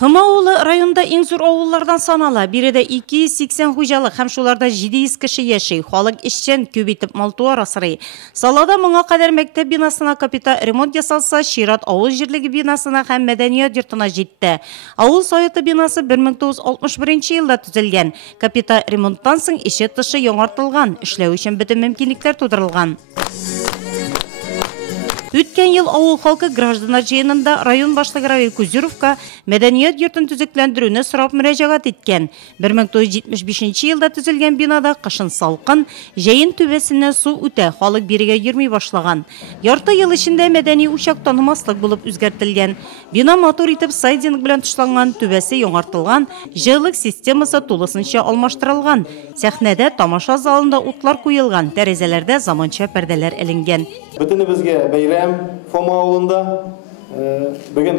Фыма ауылы районда ең зур ауыллардан санала. Биреде 280 хуҗалык һәм шуларда 700 кеше яши. Халык эшчән күбәйтеп мал-туар асрый. Салада моңа кадәр мәктәп бинасына капита ремонт ясалса, Шират авыл җирлеге бинасына һәм мәдәният йортына җитте. Авыл советы бинасы 1961 елда төзелгән. Капита ремонттан соң эше тышы яңартылган, эшләү өчен бөтен мөмкинлекләр тудырылган. Үткән ел авыл халкы гражданнар җыенында район башлыгы Равил Кузюровка мәдәният йортын төзекләндерүне сорап мөрәҗәгать иткән. 1975 елда төзелгән бинада кышын салкын, җәен түбәсеннән су үтә, халык бирегә йөрми башлаган. Ярты ел эчендә мәдәни учак танымаслык булып үзгәртелгән. Бина матур итеп сайдинг белән тышланган, түбәсе яңартылган, җылылык системасы тулысынча алмаштырылган. Сәхнәдә тамаша залында утлар куелган, тәрәзәләрдә заманча пәрдәләр эленгән. Бөтенебезгә бәйрәм Фома авылында. Бүген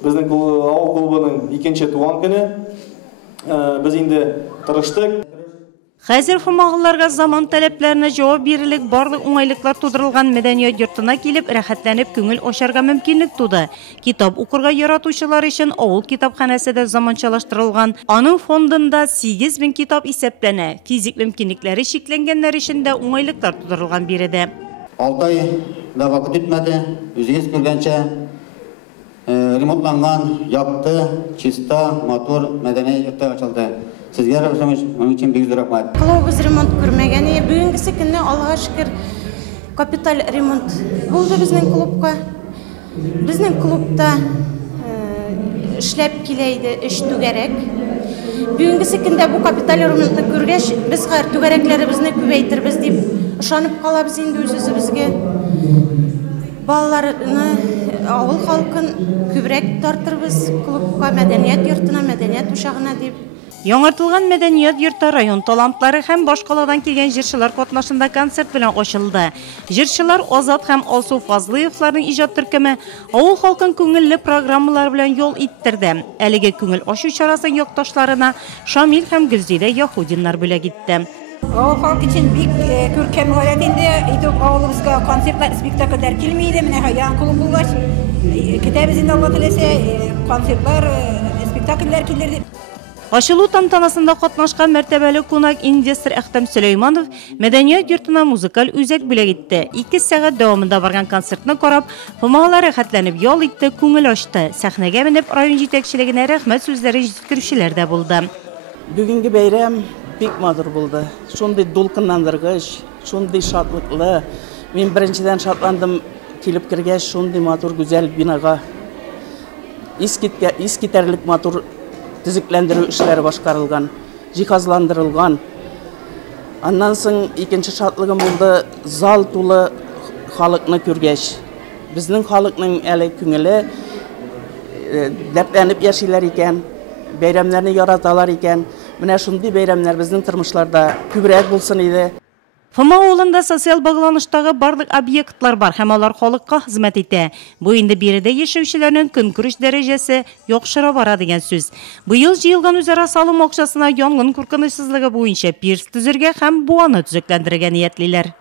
безнең авыл клубының икенче туган көне. Без инде тырыштык. Хәзер фомагылларга заман таләпләренә җавап бирерлек барлык уңайлыклар тудырылган мәдәният йортына килеп рәхәтләнеп күңел ачарга мөмкинлек туды. Китап укырга яратучылар өчен авыл китапханәсе дә заманчалаштырылган. Аның фондында 8000 китап исәпләнә. Физик мөмкинлекләре чикләнгәннәр өчен дә уңайлыклар тудырылган биредә. 6 ай да вакыт үтмәде, үзегез күргәнчә ремонтланган, якты, чиста, матур мәдәни йорт ачылды. Сезгә рәхмәт, моның өчен бик зур рәхмәт. Клубыбыз ремонт күрмәгән, бүгенгесе көнне Аллага шөкер капиталь ремонт булды безнең клубка. Безнең клубта эшләп килә иде эш түгәрәк. Бүгенгесе көндә бу капиталь ремонтны күргәч, без хәр түгәрәкләребезне күбәйтербез дип ышанып калабыз инде үзебезгә. Балаларны, авыл халкын күбрәк тартырбыз клубка, мәдәният йортына, мәдәният учагына дип. Яңартылган мәдәният йорты район талантлары һәм башкалардан килгән җырчылар катнашында концерт белән ачылды. Җырчылар Азат һәм Алсу Фазлыевларның иҗат төркеме авыл халкын күңелле программалар белән юл иттерде. Әлеге күңел ачу чарасын якташларына Шамил һәм Гөлзидә Яһудиннар бүләк итте. Авыл халкы өчен бик күркәм гадәт инде. Итеп авылыбызга концертлар, спектакльләр килмәйде. Менә хаян клуб булгач, китабыз инде Алла теләсә, концертлар, спектакльләр килер дип. Ачылу тантанасында катнашкан мәртәбәле кунак инвестор Әхтәм Сөләйманов мәдәният йортына музыкаль үзәк бүләк итте. 2 сәгать дәвамында барган концертны карап, фомалар рәхәтләнеп ял итте, күңел ачты. Сәхнәгә менеп район җитәкчелегенә рәхмәт сүзләре җиткерүчеләр дә булды. Бүгенге бәйрәм бик матур булды. Шундый дулкынландыргыч, шундый шатлыклы. Мин беренчедән шатландым килеп кергәч шундый матур гүзәл бинага. Искитәрлек матур төзекләндерү эшләре башкарылган, җиһазландырылган. Аннан соң икенче шатлыгым булды, зал тулы халыкны күргәч. Безнең халыкның әле күңеле дәртләнеп яшиләр икән, бәйрәмнәрне яраталар икән. Менә шундый бәйрәмнәр безнең тормышларда күбрәк булсын иде. Фома авылында социаль багланыштагы барлык объектлар бар һәм алар халыкка хезмәт итә. Бу инде биредә яшәүчеләрнең көнкүреш дәрәҗәсе яхшыра бара дигән сүз. Быел җыелган үзара салым акчасына янгын куркынычсызлыгы буенча пирс төзергә һәм буаны төзекләндерергә ниятлиләр.